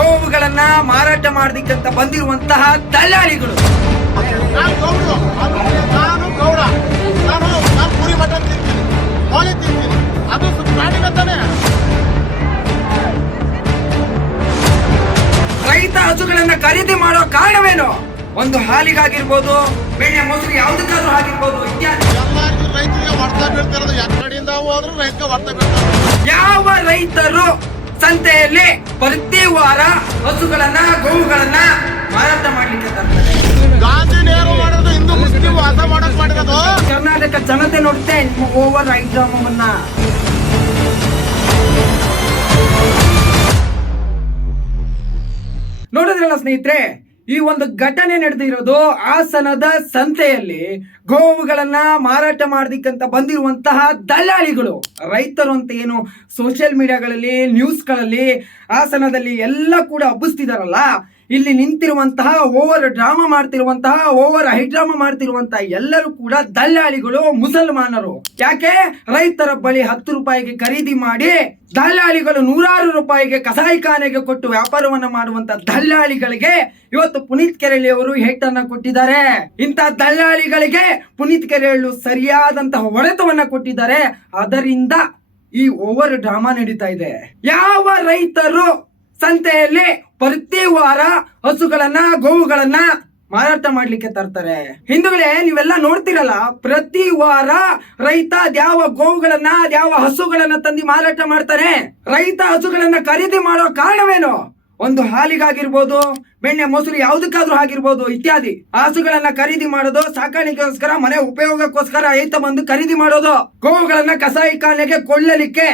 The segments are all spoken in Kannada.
ಗೋವುಗಳನ್ನ ಮಾರಾಟ ಮಾಡೋದಕ್ಕಂತ ಬಂದಿರುವಂತಹ ದಲ್ಲಾಳಿಗಳು. ನಾನು ಗೌಡ, ನಾನು ಪುರಿ ಮಟನ್ ತಿಂತೀನಿ, ಕೋಳಿ ತಿಂತೀನಿ, ಅದು ಪ್ರಾಣಿಗಂತಾನೆ. ರೈತ ಹಸುಗಳನ್ನ ಖರೀದಿ ಮಾಡೋ ಕಾರಣವೇನು? ಒಂದು ಹಾಲಿಗಾಗಿರ್ಬೋದು, ಬೆಣ್ಣೆ ಮೊಸರು ಯಾವುದಕ್ಕಾದ್ರೂ ಆಗಿರ್ಬೋದು ಇತ್ಯಾದಿ. ಎಲ್ಲರಿಗೂ ರೈತರಿಗೆ ಹೊಡ್ತಾ ಬೀಳ್ತಿರೋದು, ಎಕಡೆಯಿಂದ ಹೋದ್ರು ರೈತರಿಗೆ ಹೊಡ್ತಾ ಬೀಳ್ತಾರೆ. ಯಾವ ರೈತರು ಸಂತೆಯಲ್ಲಿ ಪ್ರತಿ ವಾರ ಹಸುಗಳನ್ನ ಗೋವುಗಳನ್ನ ಮಾರಾಟ ಮಾಡ್ಲಿಕ್ಕೆ ತರ್ತಾರೆ? ಗಾಂಧಿ ನೇರು ಮಾಡೋದು ಹಿಂದೂ ಮುಸ್ಲಿಂ ವಾಸ ಮಾಡಕ್ ಮಾಡಿರೋದು. ಕರ್ನಾಟಕ ಜನತೆ ನೋಡುತ್ತೆ ನಿಮ್ಮ ಓವರ್ ಐಡ್ರಾಮವನ್ನ. ನೋಡಿದ್ರಲ್ಲ ಸ್ನೇಹಿತರೆ, ಈ ಒಂದು ಘಟನೆ ನಡೆದಿರೋದು ಹಾಸನದ ಸಂತೆಯಲ್ಲಿ ಗೋವುಗಳನ್ನ ಮಾರಾಟ ಮಾಡೋದಕ್ಕಂತ ಬಂದಿರುವಂತಹ ದಲ್ಲಾಳಿಗಳು. ರೈತರು ಅಂತ ಏನು ಸೋಷಿಯಲ್ ಮೀಡಿಯಾಗಳಲ್ಲಿ, ನ್ಯೂಸ್ಗಳಲ್ಲಿ, ಹಾಸನದಲ್ಲಿ ಎಲ್ಲ ಕೂಡ ಹಬ್ಬಿಸ್ತಿದಾರಲ್ಲ, ಇಲ್ಲಿ ನಿಂತಿರುವಂತಹ ಓವರ್ ಡ್ರಾಮಾ ಮಾಡ್ತಿರುವಂತಹ, ಓವರ್ ಹೈಡ್ರಾಮಾ ಮಾಡ್ತಿರುವಂತಹ ಎಲ್ಲರೂ ಕೂಡ ದಲ್ಲಾಳಿಗಳು, ಮುಸಲ್ಮಾನರು. ಯಾಕೆ? ರೈತರ ಬಳಿ 10 ರೂಪಾಯಿಗೆ ಖರೀದಿ ಮಾಡಿ ದಲ್ಲಾಳಿಗಳು 100 ರೂಪಾಯಿಗೆ ಕಸಾಯಿಖಾನೆಗೆ ಕೊಟ್ಟು ವ್ಯಾಪಾರವನ್ನ ಮಾಡುವಂತ ದಲ್ಲಾಳಿಗಳಿಗೆ ಇವತ್ತು ಪುನೀತ್ ಕೆರೆಳ್ಳಿ ಅವರು ಹೇಟನ್ನ ಕೊಟ್ಟಿದ್ದಾರೆ. ಇಂತಹ ದಲ್ಲಾಳಿಗಳಿಗೆ ಪುನೀತ್ ಕೆರೆಳ್ಳಿ ಸರಿಯಾದಂತಹ ಹೊಡೆತವನ್ನ ಕೊಟ್ಟಿದ್ದಾರೆ. ಅದರಿಂದ ಈ ಓವರ್ ಡ್ರಾಮಾ ನಡೀತಾ ಇದೆ. ಯಾವ ರೈತರು ಸಂತೆಯಲ್ಲಿ ಪ್ರತಿ ವಾರ ಹಸುಗಳನ್ನ ಗೋವುಗಳನ್ನ ಮಾರಾಟ ಮಾಡ್ಲಿಕ್ಕೆ ತರ್ತಾರೆ? ಹಿಂದೂಗಳೇ, ನೀವೆಲ್ಲ ನೋಡ್ತಿರಲ್ಲ, ಪ್ರತಿ ವಾರ ರೈತ ಅದ್ಯಾವ ಗೋವುಗಳನ್ನ ಅದ್ಯಾವ ಹಸುಗಳನ್ನ ತಂದು ಮಾರಾಟ ಮಾಡ್ತಾರೆ. ರೈತ ಹಸುಗಳನ್ನ ಖರೀದಿ ಮಾಡೋ ಕಾರಣವೇನು? ಒಂದು ಹಾಲಿಗಾಗಿರ್ಬೋದು, ಬೆಣ್ಣೆ ಮೊಸರು ಯಾವುದಕ್ಕಾದ್ರೂ ಆಗಿರ್ಬೋದು ಇತ್ಯಾದಿ. ಹಸುಗಳನ್ನ ಖರೀದಿ ಮಾಡೋದು ಸಾಕಾಣಿಕೆಗೋಸ್ಕರ, ಮನೆ ಉಪಯೋಗಕ್ಕೋಸ್ಕರ ರೈತ ಬಂದು ಖರೀದಿ ಮಾಡೋದು. ಗೋವುಗಳನ್ನ ಕಸಾಯಿಖಾನೆಗೆ ಕೊಲ್ಲಲಿಕ್ಕೆ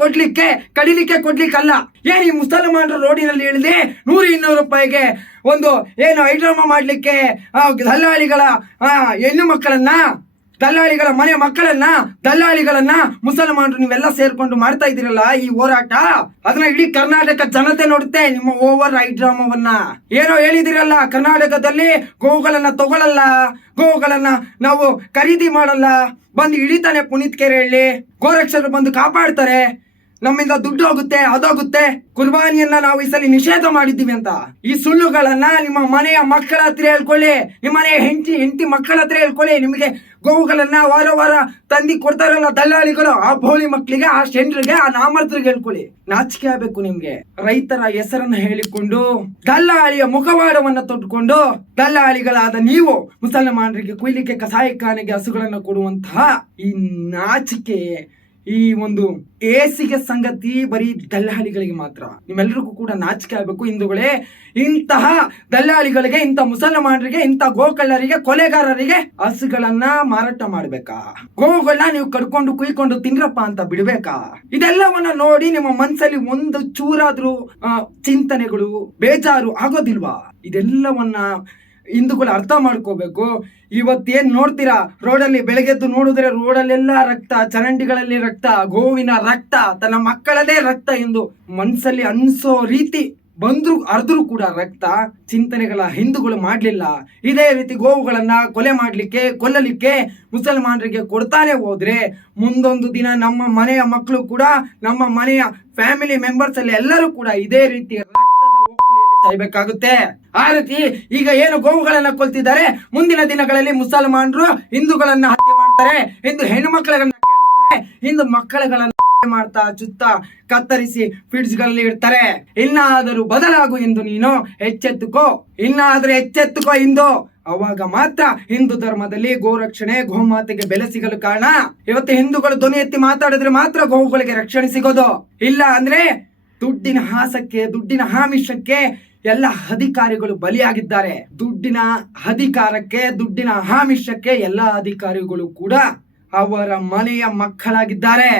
ಕೊಡ್ಲಿಕ್ಕೆ, ಕಡಿಲಿಕ್ಕೆ ಕೊಡ್ಲಿಕ್ಕಲ್ಲ. ಏನ್ ಈ ಮುಸಲ್ಮಾನರು ರೋಡಿನಲ್ಲಿ ಇಳಿದು 100-200 ರೂಪಾಯಿಗೆ ಒಂದು ಏನು ಐಡ್ರಾಮಾ ಮಾಡ್ಲಿಕ್ಕೆ ದಲ್ಲಾಳಿಗಳ ಹೆಣ್ಣು ಮಕ್ಕಳನ್ನ, ದಲ್ಲಾಳಿಗಳ ಮನೆ ಮಕ್ಕಳನ್ನ, ದಲ್ಲಾಳಿಗಳನ್ನ ಮುಸಲ್ಮಾನರು ನೀವೆಲ್ಲ ಸೇರ್ಕೊಂಡು ಮಾಡ್ತಾ ಇದ್ದೀರಲ್ಲ ಈ ಹೋರಾಟ, ಅದನ್ನ ಇಡೀ ಕರ್ನಾಟಕ ಜನತೆ ನೋಡುತ್ತೆ ನಿಮ್ಮ ಓವರ್ ಐಡ್ರಾಮವನ್ನ. ಏನೋ ಹೇಳಿದಿರಲ್ಲ, ಕರ್ನಾಟಕದಲ್ಲಿ ಗೋವುಗಳನ್ನ ತಗೊಳ್ಳಲ್ಲ, ಗೋವುಗಳನ್ನ ನಾವು ಖರೀದಿ ಮಾಡಲ್ಲ, ಬಂದು ಹಿಡಿತಾನೆ ಪುನೀತ್ ಕೆರೆಳ್ಳಿ, ಗೋರಕ್ಷಕರು ಬಂದು ಕಾಪಾಡ್ತಾರೆ, ನಮ್ಮಿಂದ ದುಡ್ಡು ಹೋಗುತ್ತೆ, ಅದೋಗುತ್ತೆ, ಕುರ್ಬಾನಿಯನ್ನ ನಾವು ಈ ಸಲ ನಿಷೇಧ ಮಾಡಿದ್ದೀವಿ ಅಂತ. ಈ ಸುಳ್ಳುಗಳನ್ನ ನಿಮ್ಮ ಮನೆಯ ಮಕ್ಕಳ ಹತ್ರ ಹೇಳ್ಕೊಳ್ಳಿ, ನಿಮ್ಮ ಮನೆಯ ಹೆಂಡತಿ ಮಕ್ಕಳ ಹತ್ರ ಹೇಳ್ಕೊಳ್ಳಿ. ನಿಮಗೆ ಗೋವುಗಳನ್ನ ವಾರ ತಂದಿ ಕೊಡ್ತಾರಲ್ಲ ದಲ್ಲಾಳಿಗಳು, ಆ ಬೋಳಿ ಮಕ್ಕಳಿಗೆ, ಆ ಶೆಂಡ್ರಿಗೆ, ಆ ನಾಮರ್ದ್ರಿಗೆ ಹೇಳ್ಕೊಳ್ಳಿ. ನಾಚಿಕೆ ಆಗ್ಬೇಕು ನಿಮ್ಗೆ. ರೈತರ ಹೆಸರನ್ನ ಹೇಳಿಕೊಂಡು ದಲ್ಲಾಳಿಯ ಮುಖವಾಡವನ್ನ ತೊಟ್ಕೊಂಡು ದಲ್ಲಾಳಿಗಳಾದ ನೀವು ಮುಸಲ್ಮಾನರಿಗೆ ಕುಯ್ಲಿಕ್ಕೆ ಕಸಾಯಿಖಾನೆಗೆ ಹಸುಗಳನ್ನ ಕೊಡುವಂತಹ ಈ ನಾಚಿಕೆ, ಈ ಒಂದು ಏಸಿಗೆ ಸಂಗತಿ ಬರೀ ದಲ್ಲಾಳಿಗಳಿಗೆ ಮಾತ್ರ. ನಿಮ್ಮೆಲ್ಲರಿಗೂ ಕೂಡ ನಾಚಿಕೆ ಆಗಬೇಕು ಹಿಂದೂಗಳೇ. ಇಂತಹ ದಲ್ಲಾಳಿಗಳಿಗೆ, ಇಂಥ ಮುಸಲ್ಮಾನರಿಗೆ, ಇಂಥ ಗೋಕಳ್ಳರಿಗೆ, ಕೊಲೆಗಾರರಿಗೆ ಹಸುಗಳನ್ನ ಮಾರಾಟ ಮಾಡ್ಬೇಕಾ? ಗೋವುಗಳನ್ನ ನೀವು ಕಡ್ಕೊಂಡು ಕುಯ್ಕೊಂಡು ತಿನ್ರಪ್ಪ ಅಂತ ಬಿಡ್ಬೇಕಾ? ಇದೆಲ್ಲವನ್ನ ನೋಡಿ ನಿಮ್ಮ ಮನ್ಸಲ್ಲಿ ಒಂದು ಚೂರಾದ್ರೂ ಚಿಂತನೆಗಳು, ಬೇಜಾರು ಆಗೋದಿಲ್ವಾ? ಇದೆಲ್ಲವನ್ನ ಹಿಂದೂಗಳು ಅರ್ಥ ಮಾಡ್ಕೋಬೇಕು. ಇವತ್ತೇನ್ ನೋಡ್ತೀರಾ ರೋಡಲ್ಲಿ, ಬೆಳಗ್ಗೆದ್ದು ನೋಡಿದ್ರೆ ರೋಡಲ್ಲೆಲ್ಲ ರಕ್ತ, ಚರಂಡಿಗಳಲ್ಲಿ ರಕ್ತ, ಗೋವಿನ ರಕ್ತ, ತನ್ನ ಮಕ್ಕಳದೇ ರಕ್ತ ಎಂದು ಮನ್ಸಲ್ಲಿ ಅನ್ಸೋ ರೀತಿ ಬಂದ್ರು ಅರ್ಧರು ಕೂಡ ರಕ್ತ ಚಿಂತನೆಗಳ ಹಿಂದೂಗಳು ಮಾಡ್ಲಿಲ್ಲ. ಇದೇ ರೀತಿ ಗೋವುಗಳನ್ನ ಕೊಲೆ ಮಾಡ್ಲಿಕ್ಕೆ, ಕೊಲ್ಲಲಿಕ್ಕೆ ಮುಸಲ್ಮಾನರಿಗೆ ಕೊಡ್ತಾನೆ ಹೋದ್ರೆ ಮುಂದೊಂದು ದಿನ ನಮ್ಮ ಮನೆಯ ಮಕ್ಕಳು ಕೂಡ, ನಮ್ಮ ಮನೆಯ ಫ್ಯಾಮಿಲಿ ಮೆಂಬರ್ಸ್ ಅಲ್ಲಿ ಎಲ್ಲರೂ ಕೂಡ ಇದೇ ರೀತಿ ಸಾಯ್ಬೇಕಾಗುತ್ತೆ. ಆ ರೀತಿ ಈಗ ಏನು ಗೋವುಗಳನ್ನ ಕೊಲ್ತಿದ್ದಾರೆ, ಮುಂದಿನ ದಿನಗಳಲ್ಲಿ ಮುಸಲ್ಮಾನರು ಹಿಂದೂಗಳನ್ನ ಹತ್ಯೆ ಮಾಡ್ತಾರೆ, ಹಿಂದೂ ಹೆಣ್ಣು ಮಕ್ಕಳನ್ನ ಕೇಳ್ತಾರೆ, ಹಿಂದೂ ಮಕ್ಕಳನ್ನ ಮಾಡ್ತಾ ಚುತ್ತಾ ಕತ್ತರಿಸಿ ಫಿಡ್ಸ್ ಗಳಲ್ಲಿ ಇಡ್ತಾರೆ. ಇನ್ನಾದರೂ ಬದಲಾಗು ಎಂದು ನೀನು ಎಚ್ಚೆತ್ತುಕೋ, ಇನ್ನಾದ್ರೂ ಎಚ್ಚೆತ್ತುಕೋ ಇಂದು. ಅವಾಗ ಮಾತ್ರ ಹಿಂದೂ ಧರ್ಮದಲ್ಲಿ ಗೋರಕ್ಷಣೆ, ಗೋಮಾತೆಗೆ ಬೆಲೆ ಸಿಗಲು ಕಾರಣ. ಇವತ್ತು ಹಿಂದೂಗಳು ಧ್ವನಿ ಎತ್ತಿ ಮಾತಾಡಿದ್ರೆ ಮಾತ್ರ ಗೋವುಗಳಿಗೆ ರಕ್ಷಣೆ ಸಿಗೋದು. ಇಲ್ಲ ಅಂದ್ರೆ ದುಡ್ಡಿನ ಹಾಸಕ್ಕೆ, ದುಡ್ಡಿನ ಆಮಿಷಕ್ಕೆ ಎಲ್ಲ ಅಧಿಕಾರಿಗಳು ಬಲಿಯಾಗಿದ್ದಾರೆ. ದುಡ್ಡಿನ ಅಧಿಕಾರಕ್ಕೆ, ದುಡ್ಡಿನ ಆಮಿಷಕ್ಕೆ ಎಲ್ಲ ಅಧಿಕಾರಿಗಳು ಕೂಡ ಅವರ ಮನೆಯ ಮಕ್ಕಳಾಗಿದ್ದಾರೆ.